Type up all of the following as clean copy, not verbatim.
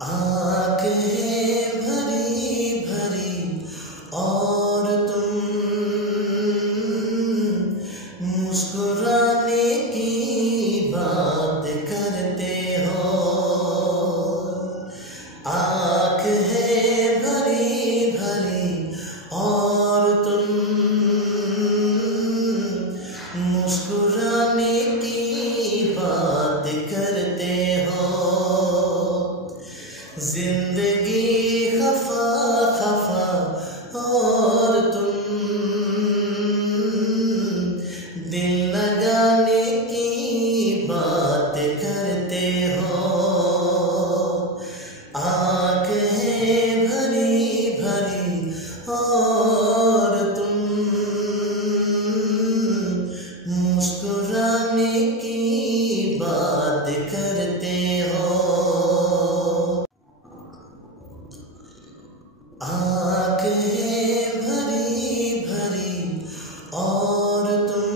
आँखें भरी भरी और तुम मुस्कुराने की बात करते हो। आँखें भरी भरी और तुम मुस्कुराने की बात करते हो। जिंदगी खफा खफा और तुम दिल लगाने की बात करते हो। आँखें भरी भरी और तुम मुस्कुराने की बात करते हो। आँखें भरी भरी और तुम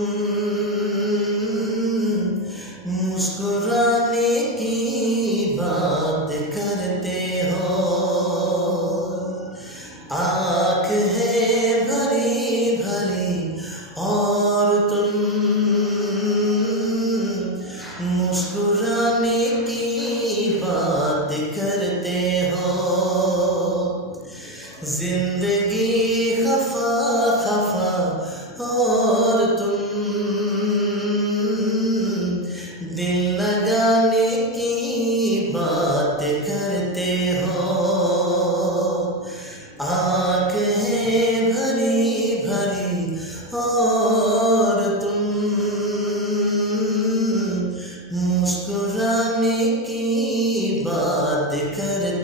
मुस्कुराने की बात करते हो। आँखें भरी भरी और तुम मुस्कुराने की बात करते हो। जिंदगी खफा खफा और तुम दिल लगाने की बात करते हो। आँखें भरी भरी और तुम मुस्कुराने की बात करते